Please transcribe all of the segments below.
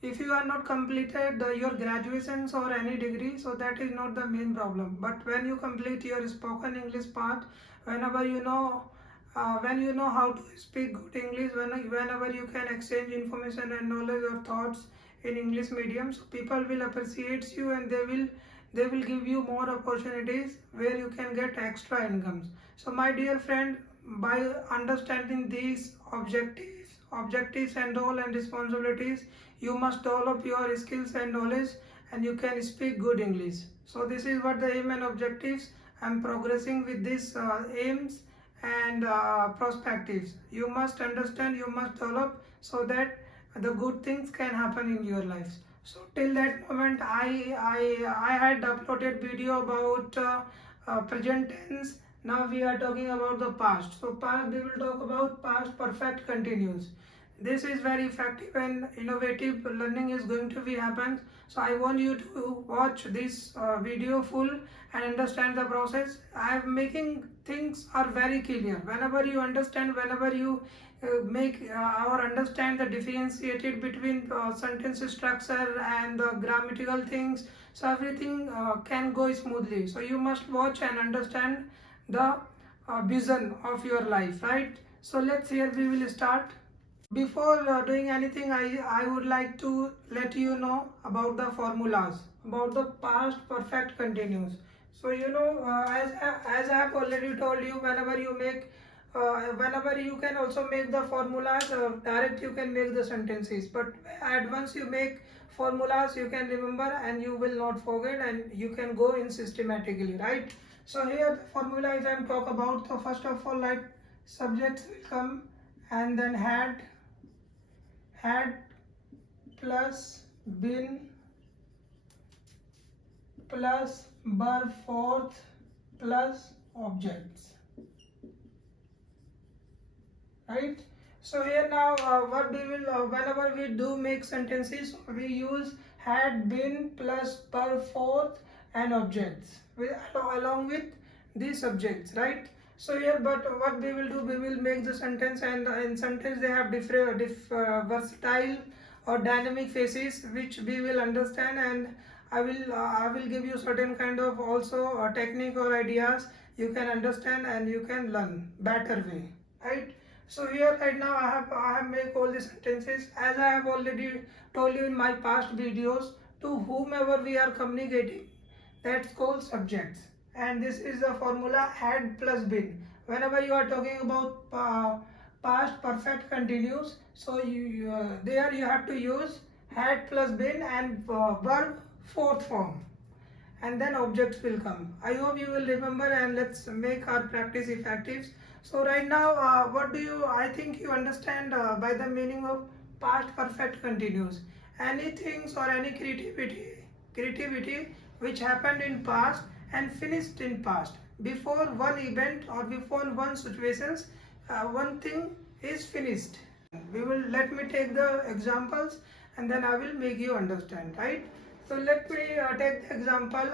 If you are not completed your graduations or any degree, so that is not the main problem. But when you complete your spoken English part, whenever you know when you know how to speak good English, whenever you can exchange information and knowledge or thoughts in English medium, so people will appreciate you, and they will give you more opportunities where you can get extra incomes. So my dear friend, by understanding these objectives and role and responsibilities, you must develop your skills and knowledge, and you can speak good English. So this is what the aim and objectives. I'm progressing with these aims and perspectives. You must understand, you must develop, so that the good things can happen in your life. So till that moment, I had uploaded video about present tense. Now we are talking about the past. So past, we will talk about past perfect continuous. This is very effective and innovative learning is going to be happen. So I want you to watch this video full and understand the process. I am making things are very clear. Whenever you understand, whenever you make or understand the differentiated between sentence structure and grammatical things, so everything can go smoothly. So you must watch and understand the vision of your life, right? So let's here we will start. Before doing anything, I would like to let you know about the formulas, about the past perfect continuous. So you know, as I have already told you, whenever you can also make the formulas direct, you can make the sentences. But at once you make formulas, you can remember and you will not forget, and you can go in systematically, right? So here the formula is I am talk about. So first of all, like subjects will come, and then had plus been plus verb fourth plus objects, right? So here now what we will whenever we do make sentences, we use had been plus verb fourth and objects along with these subjects, right? So here, but what we will do, we will make the sentence, and in sentence they have different versatile or dynamic phases which we will understand, and I will give you certain kind of also technique or ideas you can understand and you can learn better way, right? So here right now I have make all the sentences as I have already told you in my past videos. To whomever we are communicating, that's called subjects, and this is the formula had plus been. Whenever you are talking about past perfect continuous, so there you have to use had plus been and verb fourth form, and then objects will come. I hope you will remember, and let's make our practice effective. So right now, what do you, I think you understand by the meaning of past perfect continuous. Any things or any creativity which happened in past and finished in past. Before one event or before one situations, one thing is finished. We will, let me take the examples and then I will make you understand, right? So let me take the example.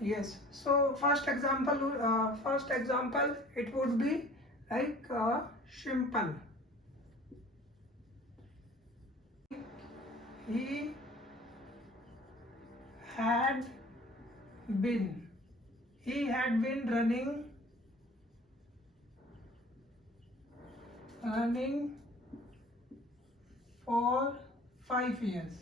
Yes. So first example, it would be like simple. He had been. He had been running for 5 years.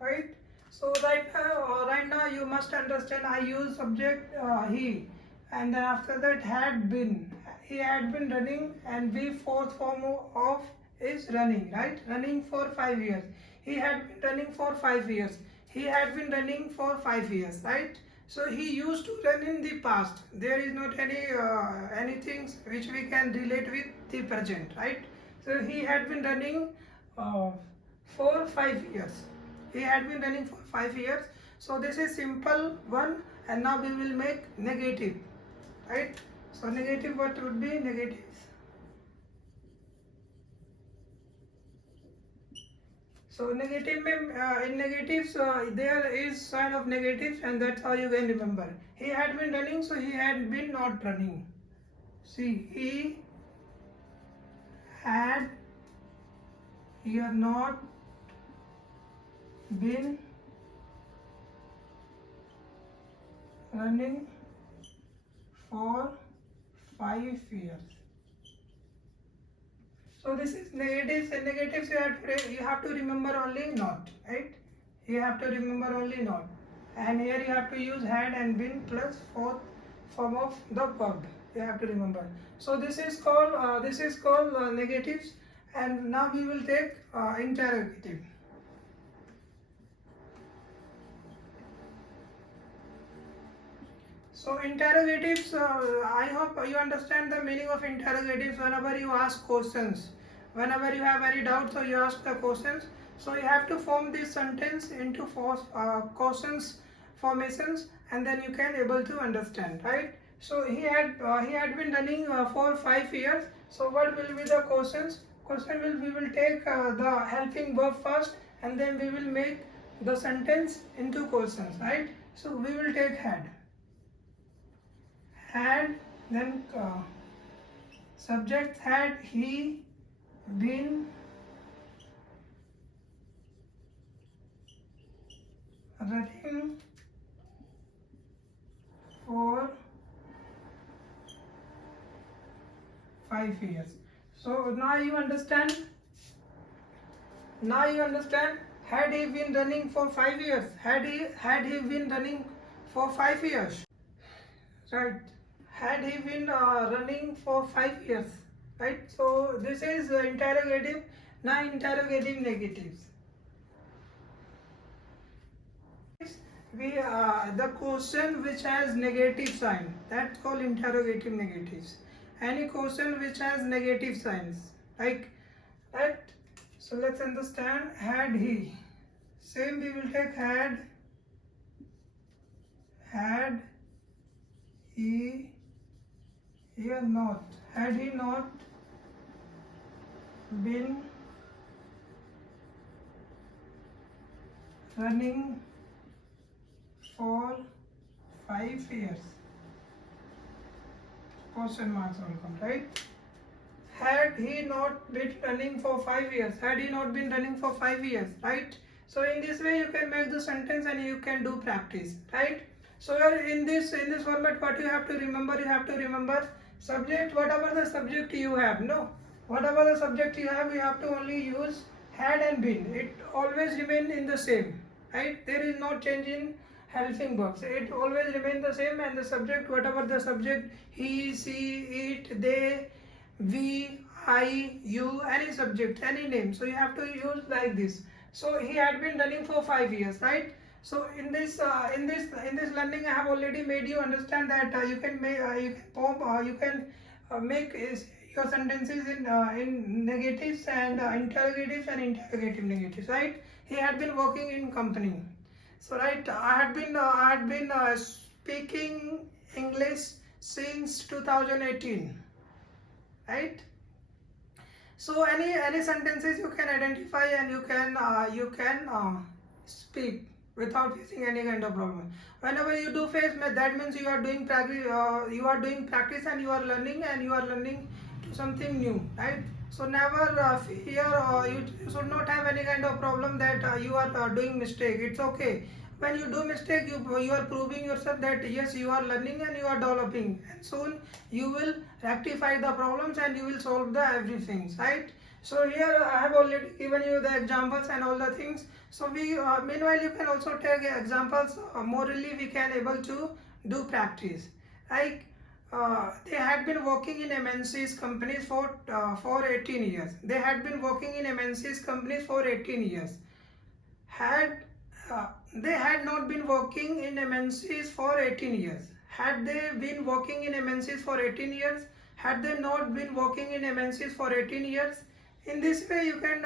Right? So right now you must understand. I use subject he, and then after that had been. He had been running, and we fourth form of is running. Right? Running for 5 years. He had been running for 5 years. He had been running for 5 years. Right? So he used to run in the past. There is not any things which we can relate with the present. Right? So he had been running for 5 years. He had been running for 5 years. So this is simple one, and now we will make negative, right? So negative, what would be negative? So negative in negatives there is sign of negatives, and that's how you can remember. He had been running, so he had been not running. See, he he has not been running for 5 years. So this is negatives, and negatives you have to remember only not, right? You have to remember only not, and here you have to use had and been plus fourth form of the verb. You have to remember. So this is called negatives, and now we will take interrogative. So interrogatives, I hope you understand the meaning of interrogatives. Whenever you ask questions, whenever you have any doubts or you ask the questions, so you have to form this sentence into questions formations, and then you can able to understand, right? So he had been running for 5 years. So what will be the questions? We will take the helping verb first, and then we will make the sentence into questions, right? So we will take had, then subject, had he been running for 5 years. So now you understand. Had he been running for 5 years? Had he been running for 5 years? Right. Had he been running for 5 years? Right. So this is interrogative. Now interrogative negatives. The question which has negative sign, that's called interrogative negatives. Any question which has negative signs, like that. So let's understand. Had he, same we will take had he, here not, had he not been running for 5 years, question marks will come, right? Had he not been running for 5 years, had he not been running for 5 years, right? So in this way you can make the sentence and you can do practice, right? So in this format, what you have to remember subject, whatever the subject you have, whatever the subject you have to only use had and been. It always remain in the same, right? There is no change in helping verbs. It always remain the same, and the subject, whatever the subject, he, she, it, they, we, I, you, any subject, any name. So you have to use like this. So he had been running for 5 years, right? So in this learning, I have already made you understand that you can make make your sentences in negatives and interrogatives and interrogative negatives, right? He had been working in company. So right, I had been speaking English since 2018, right? So any sentences you can identify and you can speak without facing any kind of problem. Whenever you do face, that means you are doing practice. And you are learning to something new, right? So never fear, you should not have any kind of problem that you are doing mistake. It's okay. When you do mistake, you are proving yourself that yes, you are learning and you are developing, and soon you will rectify the problems and you will solve the everything, right? So here I have already given you the examples and all the things. So we meanwhile you can also take examples. Morally we can able to do practice. Like they had been working in MNC's companies for 18 years. They had been working in MNC's companies for 18 years. They had not been working in MNCs for 18 years. Had they been working in MNCs for 18 years? Had they not been working in MNCs for 18 years? In this way you can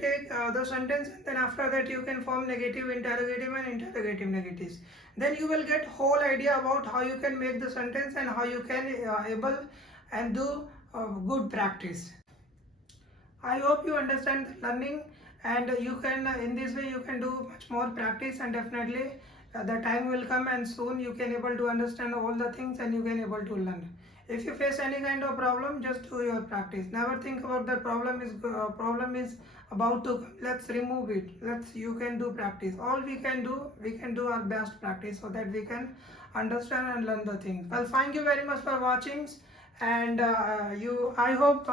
take the sentence, and then after that you can form negative, interrogative and interrogative negatives. Then you will get whole idea about how you can make the sentence and how you can able and do good practice. I hope you understand the learning, and you can in this way you can do much more practice, and definitely the time will come and soon you can able to understand all the things and you can able to learn. If you face any kind of problem, just do your practice. Never think about that problem is about to come. Let's remove it. You can do practice. All we can do our best practice so that we can understand and learn the things. Well, thank you very much for watching, and I hope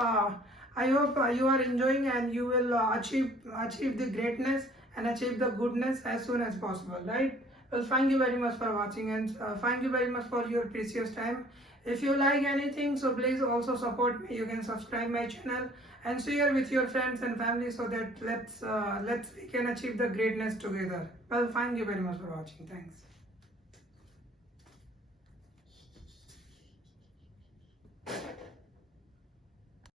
you are enjoying and you will achieve the greatness and achieve the goodness as soon as possible, right? Well, thank you very much for watching, and thank you very much for your precious time. If you like anything, so please also support me. You can subscribe my channel and share with your friends and family so that let's we can achieve the greatness together. Well, thank you very much for watching. Thanks.